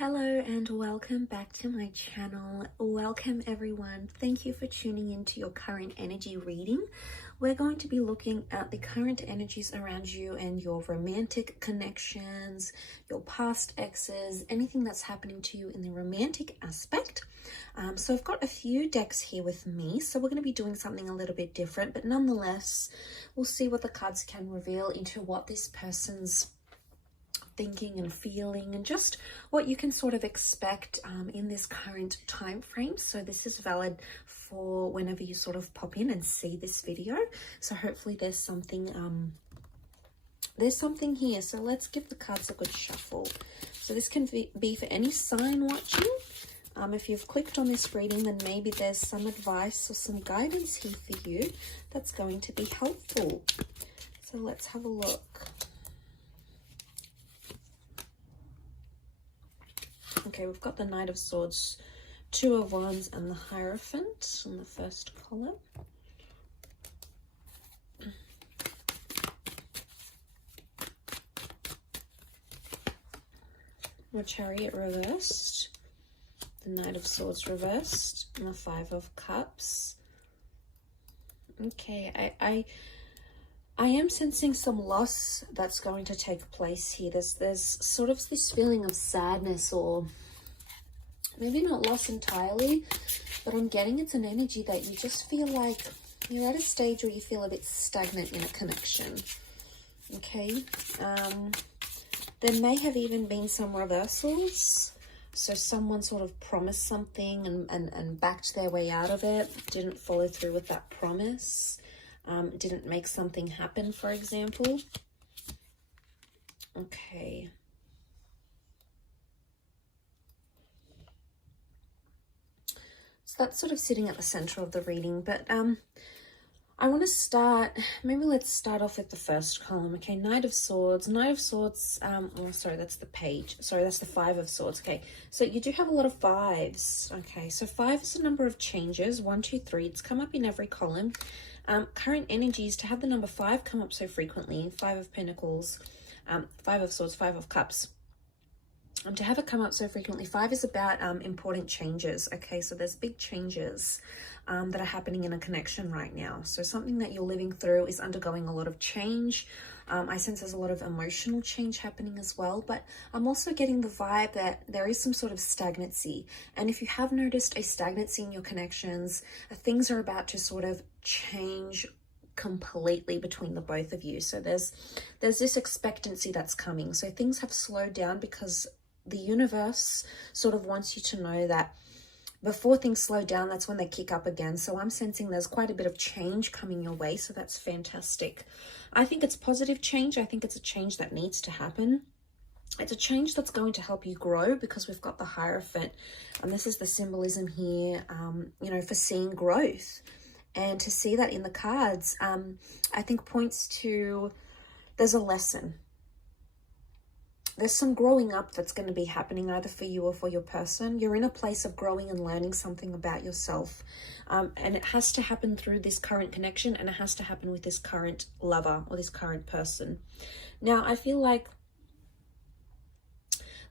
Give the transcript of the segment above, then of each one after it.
Hello and welcome back to my channel. Welcome everyone. Thank you for tuning into your current energy reading. We're going to be looking at the current energies around you and your romantic connections, your past exes, anything that's happening to you in the romantic aspect. So I've got a few decks here with me, so we're going to be doing something a little bit different, but nonetheless, we'll see what the cards can reveal into what this person's thinking and feeling and just what you can sort of expect in this current time frame. So this is valid for whenever you sort of pop in and see this video. So hopefully there's something here. So let's give the cards a good shuffle. So this can be for any sign watching. If you've clicked on this reading, then maybe there's some advice or some guidance here for you that's going to be helpful. So let's have a look. Okay, we've got the Knight of Swords, Two of Wands, and the Hierophant in the first column. The Chariot reversed, the Knight of Swords reversed, and the Five of Cups. Okay, I am sensing some loss that's going to take place here. There's sort of this feeling of sadness, or maybe not loss entirely, but I'm getting it's an energy that you just feel like you're at a stage where you feel a bit stagnant in a connection. Okay, there may have even been some reversals. So someone sort of promised something and backed their way out of it, didn't follow through with that promise. Didn't make something happen, for example. Okay. So that's sort of sitting at the center of the reading, but I want to start, maybe let's start off with the first column. Okay, Knight of Swords. Knight of Swords, oh, sorry, that's the page. Sorry, that's the Five of Swords. Okay, so you do have a lot of fives. Okay, so five is a number of changes. 1, 2, 3. It's come up in every column. Current energies, to have the number 5 come up so frequently, Five of Pentacles, Five of Swords, Five of Cups. To have it come up so frequently, 5 is about important changes. Okay, so there's big changes that are happening in a connection right now. So something that you're living through is undergoing a lot of change. I sense there's a lot of emotional change happening as well, but I'm also getting the vibe that there is some sort of stagnancy. And if you have noticed a stagnancy in your connections, things are about to sort of change completely between the both of you. So there's this expectancy that's coming. So things have slowed down because the universe sort of wants you to know that before things slow down, that's when they kick up again. So I'm sensing there's quite a bit of change coming your way. So that's fantastic. I think it's positive change. I think it's a change that needs to happen. It's a change that's going to help you grow, because we've got the Hierophant. And this is the symbolism here, you know, for seeing growth. And to see that in the cards, I think points to there's a lesson. There's some growing up that's going to be happening either for you or for your person. You're in a place of growing and learning something about yourself. And it has to happen through this current connection, and it has to happen with this current lover or this current person. Now, I feel like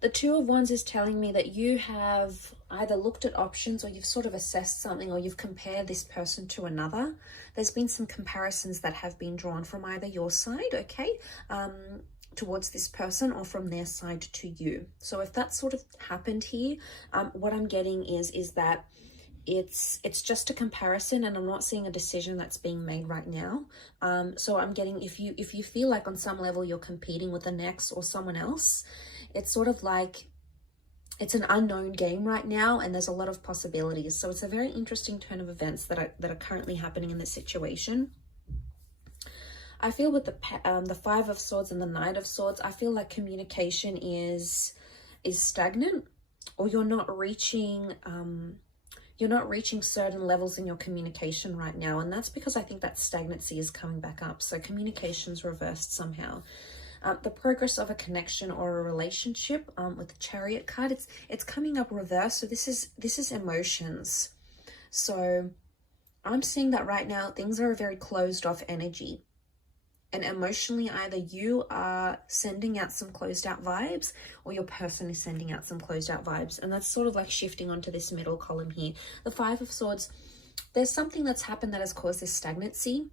the Two of Wands is telling me that you have either looked at options, or you've sort of assessed something, or you've compared this person to another. There's been some comparisons that have been drawn from either your side, okay, towards this person, or from their side to you. So if that sort of happened here, what I'm getting is that it's just a comparison, and I'm not seeing a decision that's being made right now. So I'm getting, if you feel like on some level you're competing with the next or someone else, it's sort of like it's an unknown game right now, and there's a lot of possibilities. So it's a very interesting turn of events that are currently happening in this situation. I feel with the Five of Swords and the Knight of Swords, I feel like communication is stagnant, or you're not reaching certain levels in your communication right now. And that's because I think that stagnancy is coming back up. So communication's reversed somehow. The progress of a connection or a relationship, with the Chariot card, it's coming up reverse. So this is emotions. So I'm seeing that right now things are a very closed off energy. And emotionally, either you are sending out some closed out vibes or your person is sending out some closed out vibes. And that's sort of like shifting onto this middle column here. The Five of Swords, there's something that's happened that has caused this stagnancy.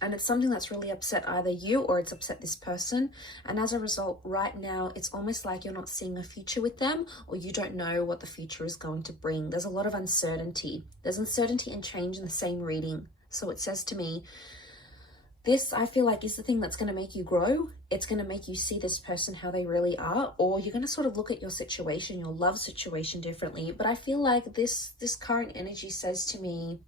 And it's something that's really upset either you or it's upset this person. And as a result, right now, it's almost like you're not seeing a future with them, or you don't know what the future is going to bring. There's a lot of uncertainty. There's uncertainty and change in the same reading. So it says to me, this, I feel like, is the thing that's going to make you grow. It's going to make you see this person how they really are, or you're going to sort of look at your situation, your love situation differently. But I feel like this current energy says to me,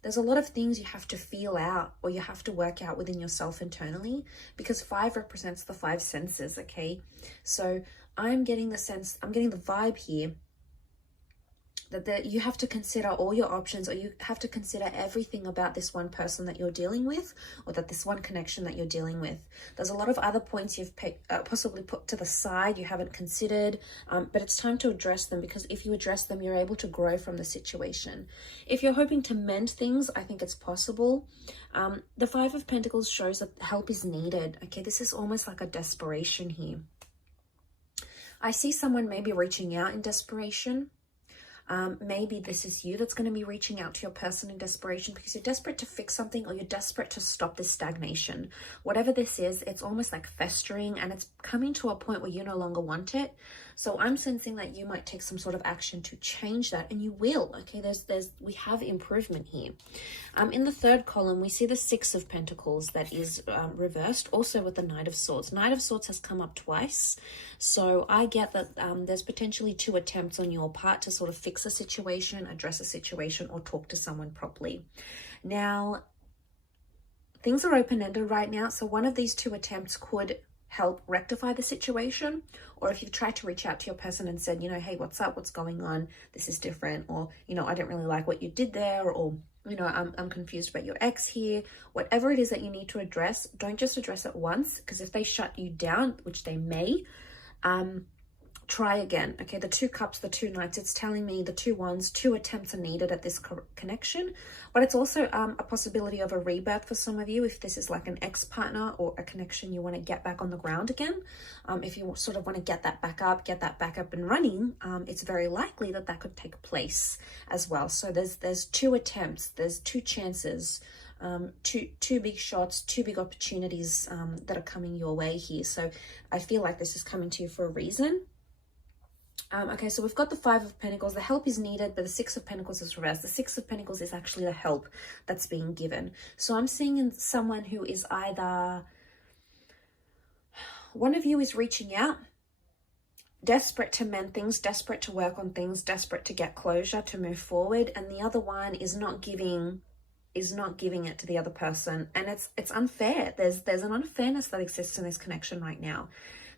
there's a lot of things you have to feel out or you have to work out within yourself internally, because 5 represents the 5 senses, okay? So I'm getting the sense, I'm getting the vibe here that you have to consider all your options, or you have to consider everything about this one person that you're dealing with, or that this one connection that you're dealing with. There's a lot of other points you've possibly put to the side, you haven't considered, but it's time to address them, because if you address them, you're able to grow from the situation. If you're hoping to mend things, I think it's possible. The 5 of Pentacles shows that help is needed, okay? This is almost like a desperation here. I see someone maybe reaching out in desperation. Maybe this is you that's going to be reaching out to your person in desperation because you're desperate to fix something, or you're desperate to stop this stagnation. Whatever this is, it's almost like festering, and it's coming to a point where you no longer want it. So I'm sensing that you might take some sort of action to change that, and you will. Okay, we have improvement here. In the third column, we see the 6 of Pentacles that is reversed, also with the Knight of Swords. Knight of Swords has come up twice, so I get that there's potentially 2 attempts on your part to sort of fix a situation, address a situation, or talk to someone properly. Now, things are open-ended right now, so one of these 2 attempts could help rectify the situation, or if you've tried to reach out to your person and said, you know, hey, what's up, what's going on, this is different, or, you know, I don't really like what you did there, or, you know, I'm confused about your ex here. Whatever it is that you need to address, don't just address it once, because if they shut you down, which they may, try again. Okay, the 2 cups, the 2 knights, it's telling me the 2 wands, 2 attempts are needed at this connection, but it's also a possibility of a rebirth for some of you if this is like an ex-partner or a connection you want to get back on the ground again. If you sort of want to get that back up and running, it's very likely that that could take place as well. So there's 2 attempts, there's 2 chances, two big shots, 2 big opportunities that are coming your way here. So I feel like this is coming to you for a reason. Okay, so we've got the 5 of Pentacles. The help is needed, but the 6 of Pentacles is reversed. The 6 of Pentacles is actually the help that's being given. So I'm seeing in someone who is either, one of you is reaching out, desperate to mend things, desperate to work on things, desperate to get closure, to move forward, and the other one is not giving it to the other person, and it's unfair. There's an unfairness that exists in this connection right now.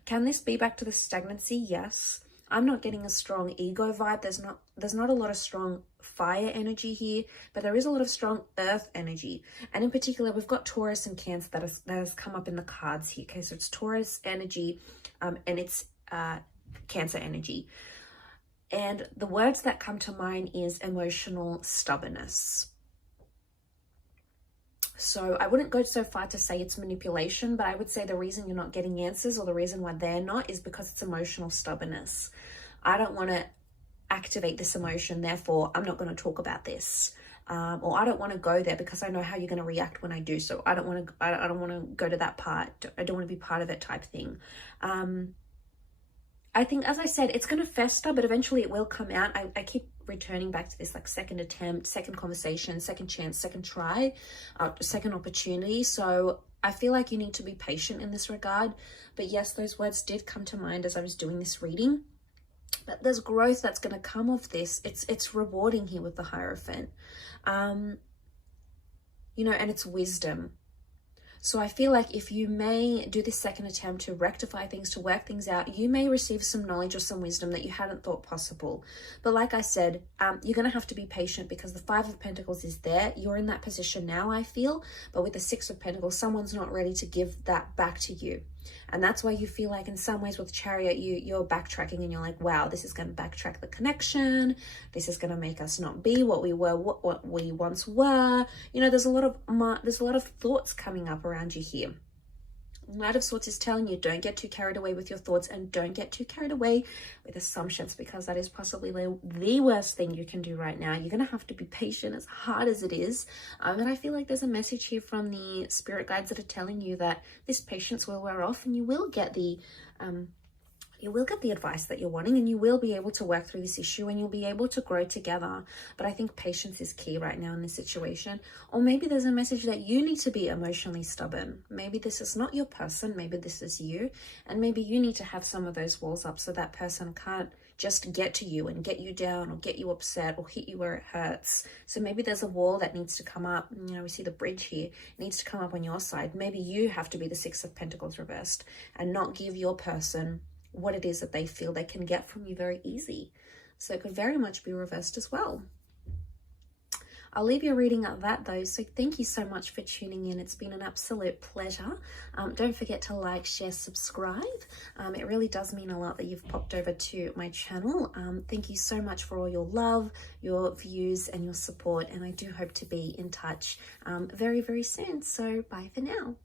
Can this be back to the stagnancy? Yes. I'm not getting a strong ego vibe. There's not a lot of strong fire energy here, but there is a lot of strong earth energy. And in particular, we've got Taurus and Cancer that has come up in the cards here. Okay, so it's Taurus energy and it's Cancer energy. And the words that come to mind is emotional stubbornness. So I wouldn't go so far to say it's manipulation, but I would say the reason you're not getting answers, or the reason why they're not, is because it's emotional stubbornness. I don't want to activate this emotion, therefore I'm not going to talk about this. Or I don't want to go there because I know how you're going to react when I do so. I don't want to go to that part. I don't want to be part of it type thing. I think, as I said, it's going to fester, but eventually it will come out. I keep returning back to this, like, second attempt, second conversation, second chance, second try, second opportunity. So I feel like you need to be patient in this regard. But yes, those words did come to mind as I was doing this reading. But there's growth that's going to come of this. It's rewarding here with the Hierophant. You know, and it's wisdom. So I feel like if you may do this second attempt to rectify things, to work things out, you may receive some knowledge or some wisdom that you hadn't thought possible. But like I said, you're going to have to be patient because the 5 of Pentacles is there. You're in that position now, I feel. But with the 6 of Pentacles, someone's not ready to give that back to you. And that's why you feel like in some ways with Chariot, you're backtracking and you're like, wow, this is going to backtrack the connection. This is going to make us not be what we were, what we once were. You know, there's a lot of thoughts coming up around you here. Knight of Swords is telling you, don't get too carried away with your thoughts and don't get too carried away with assumptions, because that is possibly the worst thing you can do right now. You're going to have to be patient, as hard as it is. And I feel like there's a message here from the spirit guides that are telling you that this patience will wear off and you will get the advice that you're wanting, and you will be able to work through this issue and you'll be able to grow together. But I think patience is key right now in this situation. Or maybe there's a message that you need to be emotionally stubborn. Maybe this is not your person, maybe this is you, and maybe you need to have some of those walls up so that person can't just get to you and get you down or get you upset or hit you where it hurts. So maybe there's a wall that needs to come up. You know, we see the bridge here. It needs to come up on your side. Maybe you have to be the Six of Pentacles reversed and not give your person what it is that they feel they can get from you very easy. So it could very much be reversed as well. I'll leave your reading at that though. So thank you so much for tuning in. It's been an absolute pleasure. Don't forget to like, share, subscribe. It really does mean a lot that you've popped over to my channel. Thank you so much for all your love, your views and your support. And I do hope to be in touch very, very soon. So bye for now.